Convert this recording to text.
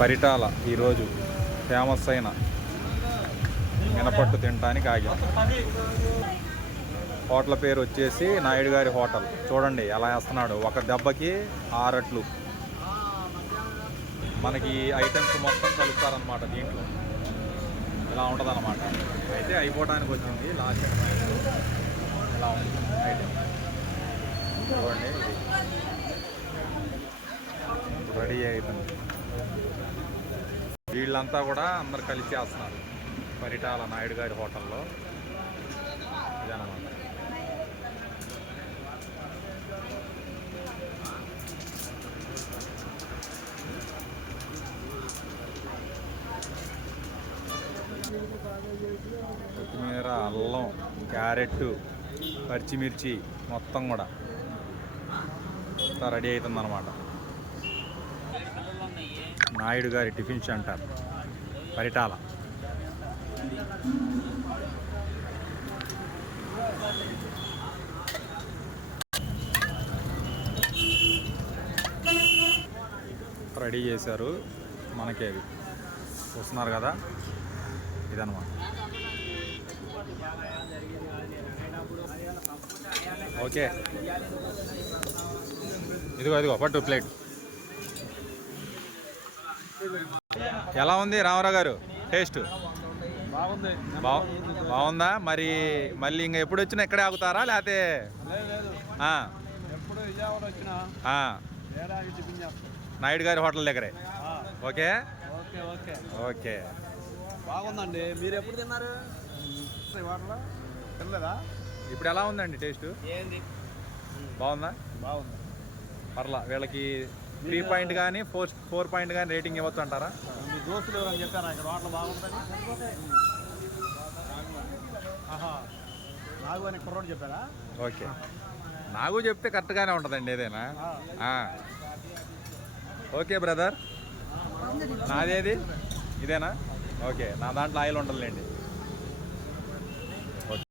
పరిటాల ఈరోజు ఫేమస్ అయిన మినపట్టు తినడానికి ఆగాం. హోటల్ పేరు వచ్చేసి నాయుడు గారి హోటల్. చూడండి ఎలా వేస్తున్నాడు. ఒక దెబ్బకి ఆరట్లు మనకి ఐటమ్స్ మొత్తం కలుపుతారనమాట దీంట్లో. ఇలా ఉంటుందన్నమాట. అయితే అయిపోవడానికి వచ్చింది. లాస్ట్ ఇలా ఉంది ఐటమ్. చూడండి. రెడీ అవుతుంది వీళ్ళంతా కూడా అందరు కలిసి చేస్తున్నారు. పరిటాల నాయుడు గారి హోటల్లో. కొత్తిమీర అల్లం క్యారెట్ పచ్చిమిర్చి మొత్తం కూడా. రెడీ అవుతుందన్నమాట నాయుడు గారి టిఫిన్ సెంటర్ పరిటాల. రెడీ చేశారు మనకే అవి చూస్తున్నారు కదా? ఇదన్నమాట. ఓకే. ఇదిగో ఇదిగో పట్టు ప్లేట్. ఎలా ఉంది రామారావు గారు? టేస్ట్? బాగుంది. మరి మళ్ళీ ఇంకా ఎప్పుడు వచ్చినా ఇక్కడే ఆగుతారా? లేకపోతే నాయుడు గారి హోటల్ దగ్గరే? ఓకే? ఓకే బాగుందండి. మీరు ఎప్పుడు తిన్నారు? తినలేదా? ఇప్పుడు ఎలా ఉందండి టేస్ట్? బాగుందా? బాగుంది. పర్లా వీళ్ళకి త్రీ పాయింట్ కానీ ఫోర్ ఫోర్ పాయింట్ కానీ రేటింగ్ ఇవ్వచ్చు అంటారా? మీ దోస్తులు ఎవరైనా చెప్పారా? ఇక్కడ వాటలు బాగుంటుంది నాగు అని కుర్రోడు చెప్పారా? ఓకే. నాకు చెప్తే కరెక్ట్గానే ఉంటుందండి ఏదైనా. Okay brother. నాదేది? ఇదేనా? ఓకే. నా దాంట్లో ఆయిల్ ఉంటుందిలేండి.